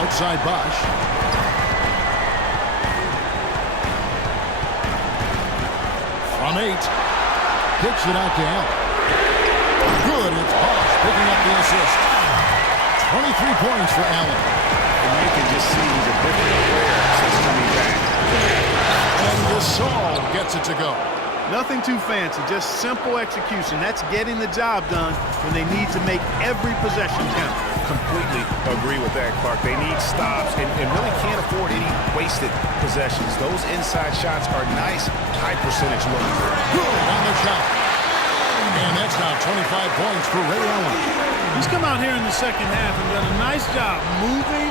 Outside Bosch. From 8. Kicks it out to Allen. Good. It's Bosch picking up the assist. 23 points for Allen. And you can just see he's a different player since coming back. And Gasol gets it to go. Nothing too fancy, just simple execution. That's getting the job done when they need to make every possession count. Completely agree with that, Clark. They need stops and really can't afford any wasted possessions. Those inside shots are nice, high percentage looks. Good on the shot. And that's now 25 points for Ray Allen. He's come out here in the second half and done a nice job moving,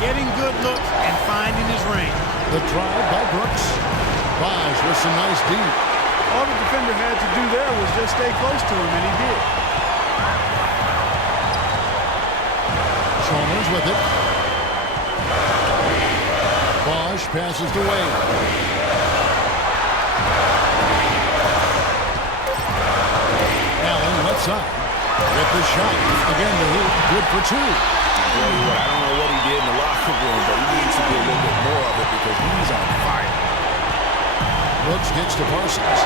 getting good looks, and finding his range. The drive by Brooks. Bosch with some nice deep. All the defender had to do there was just stay close to him, and he did. Chalmers with it. Bosch passes to Wade. Allen left side. With the shot. Again, the hoop. Good for 2. I don't know what he did in the locker room, but he needs to do a little bit more of it because he's on fire. Brooks gets to Parsons.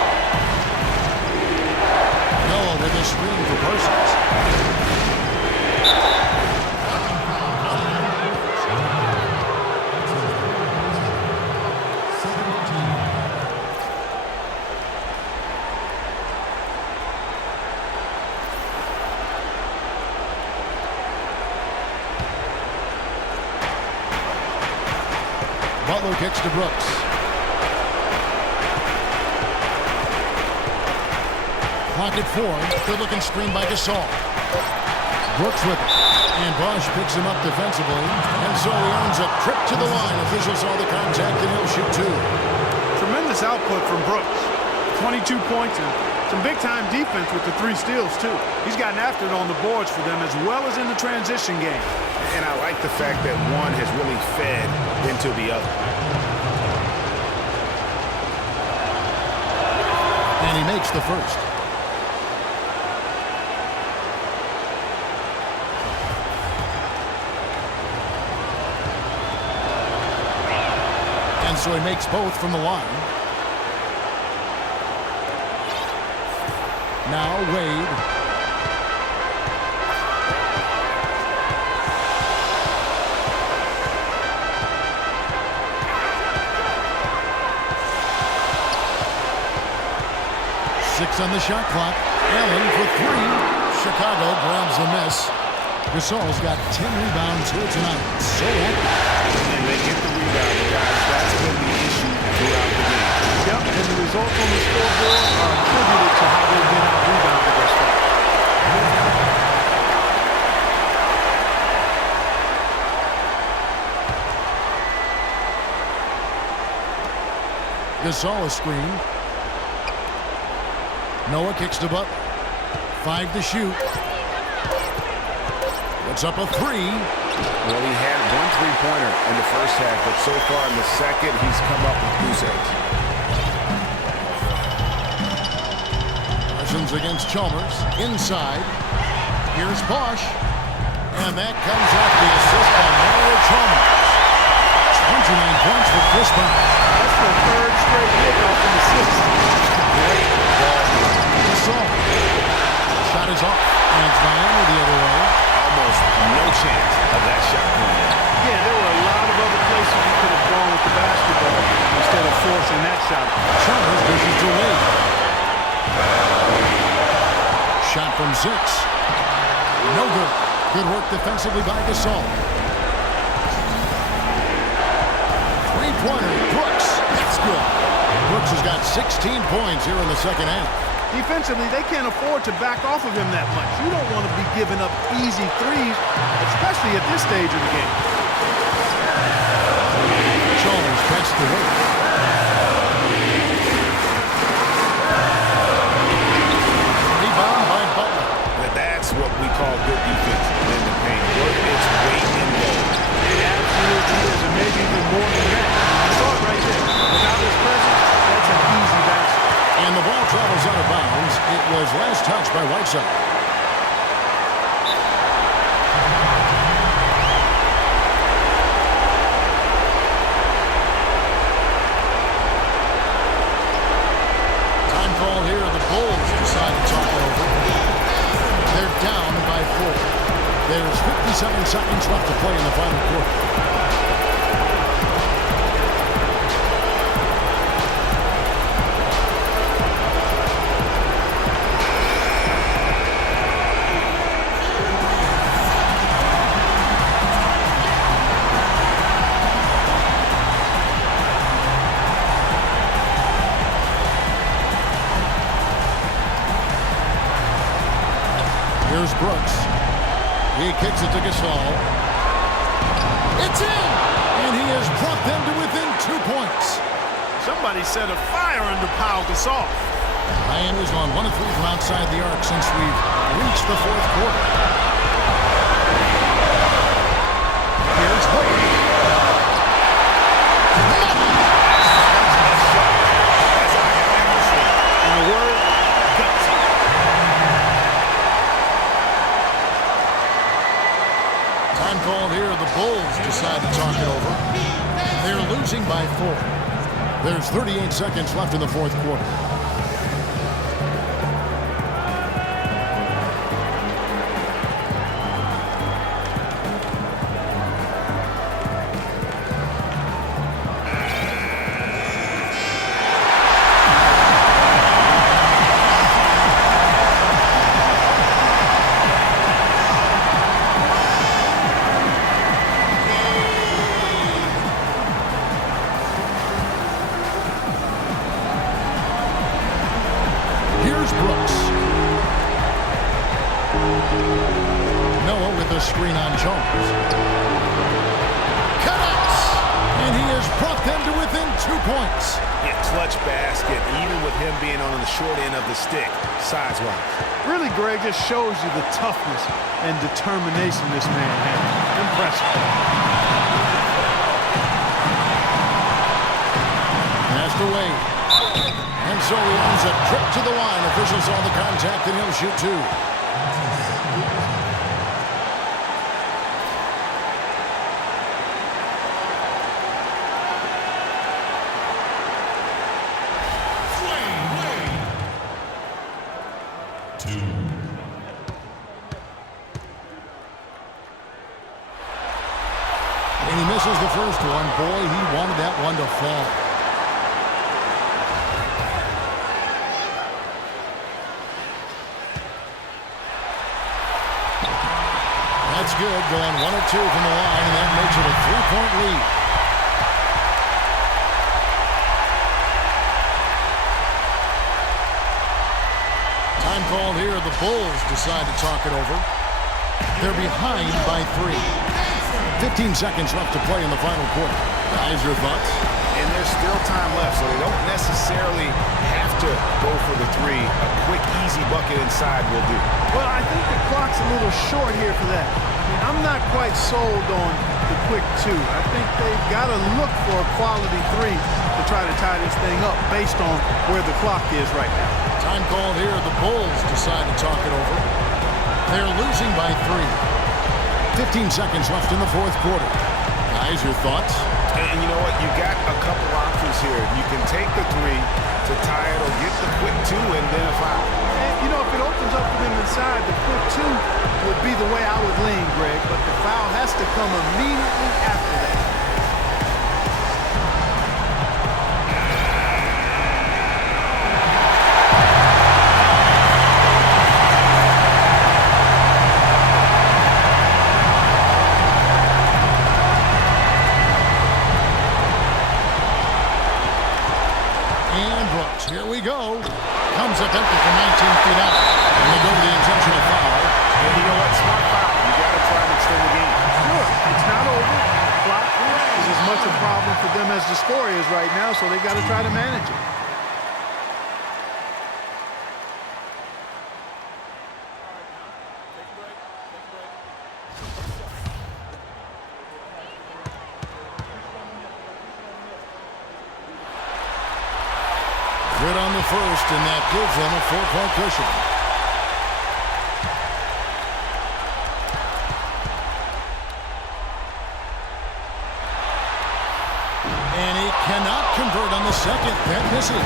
Noah with a screen for Parsons. Butler kicks to Brooks. Clock at 4. Good-looking screen by Gasol. Brooks with it. And Bosch picks him up defensively. And so he earns a trip to the line. Officials saw the contact, and he'll shoot 2. Tremendous output from Brooks. 22 points and some big-time defense with the 3 steals, too. He's gotten after it on the boards for them as well as in the transition game. And I like the fact that one has really fed into the other. And he makes the first. And so he makes both from the line. Now Wade. Six on the shot clock. Allen for 3. Chicago grabs the miss. Gasol's got 10 rebounds here tonight. So active. And they get the rebound, guys. That's been the issue throughout the game. Yep, and the results on the scoreboard are attributed to how they've been out-rebounded thus far. Gasol a screen. Noah kicks to Butler. 5 to shoot. Puts up a 3. Well, he had 1 3-pointer in the first half, but so far in the second, he's come up with goose eggs. Parsons against Chalmers. Inside. Here's Bosch. And that comes off the assist by Mario Chalmers. 29 points for Chris Bosch. That's the 3rd straight hit off an assist. Great ball. Gasol. Shot is off. And it's Miami the other way. Almost no chance of that shot going in. Yeah, there were a lot of other places he could have gone with the basketball instead of forcing that shot. Chalmers dishes to Wade. Shot from 6. No good. Good work defensively by Gasol. 3-pointer. Brooks. That's good. Brooks has got 16 points here in the second half. Defensively, they can't afford to back off of him that much. You don't want to be giving up easy threes, especially at this stage of the game. Chalmers pressed the Wade. Rebound by Butler. That's what we call good defense in the paint. Work its weight in goal. It absolutely is, and maybe even more than that. You saw it right there. Without his presence, that's an easy basket. And the ball travels out of bounds. It was last touched by Whiteside. 27 seconds left to play in the final quarter. Here's Brooks. He kicks it to Gasol. It's in! And he has brought them to within 2 points. Somebody set a fire under Pau Gasol. Miami's on 1 of 3 from outside the arc since we've reached the fourth quarter. Here's Hope. In a word, guts. Time called here. The Bulls decide to talk it over. They're losing by 4. There's 38 seconds left in the fourth quarter. Here's Brooks. Noah with a screen on Jones. Connects! And he has brought them to within 2 points. Yeah, clutch basket, even with him being on the short end of the stick, size-wise. Really, Greg, just shows you the toughness and determination this man has. Impressive. Passed away. And so he earns a trip to the line. Officials saw the contact, and he'll shoot 2. And he misses the first one. Boy, he wanted that one to fall. That's good, going 1 of 2 from the line, and that makes it a 3-point lead. Time called here. The Bulls decide to talk it over. They're behind by 3. 15 seconds left to play in the final quarter. Guys, your thoughts? And there's still time left, so they don't necessarily have to go for the 3. A quick, easy bucket inside will do. Well, I think the clock's a little short here for that. I mean, I'm not quite sold on the quick 2. I think they've got to look for a quality 3 to try to tie this thing up based on where the clock is right now. Time called here. The Bulls decide to talk it over. They're losing by 3. 15 seconds left in the fourth quarter. Guys, your thoughts? And you know what? You got a couple options here. You can take the 3 to tie it or get the quick 2 and then a foul. And, you know, if it opens up for them inside, the quick 2 would be the way I would lean, Greg. But the foul has to come immediately after that. Here we go. Comes up empty from 19 feet out. And they go to the intentional foul. And you know what? Smart foul. You got to try to extend the game. Sure. It's not over. The clock is as much a problem for them as the score is right now, so they got to try to manage it. Good on the first, and that gives them a 4-point cushion. And he cannot convert on the second. That misses.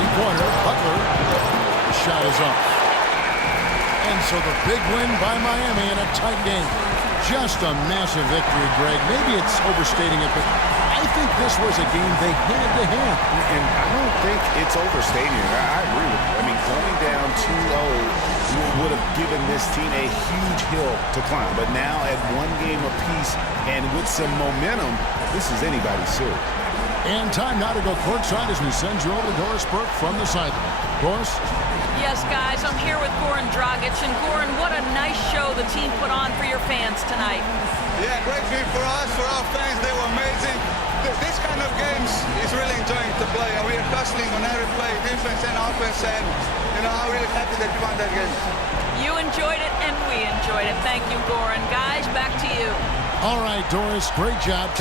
Three-pointer, Butler. Shot is off. And so the big win by Miami in a tight game. Just a massive victory, Greg. Maybe it's overstating it, but I think this was a game they had to have. And I don't think it's overstating it. I agree with you. I mean, going down 2-0 would have given this team a huge hill to climb. But now at one game apiece and with some momentum, this is anybody's series. And time now to go courtside as we send you over to Doris Burke from the sideline. Doris? Yes, guys, I'm here with Goran Dragic. And Goran, what a nice show the team put on for your fans tonight. Yeah, great game for us, for our fans. They were amazing. This kind of games is really enjoying to play, and we are hustling on every play, defense and offense, and I'm really happy that we won that game. You enjoyed it, and we enjoyed it. Thank you, Goran. Guys, back to you. All right, Doris, great job.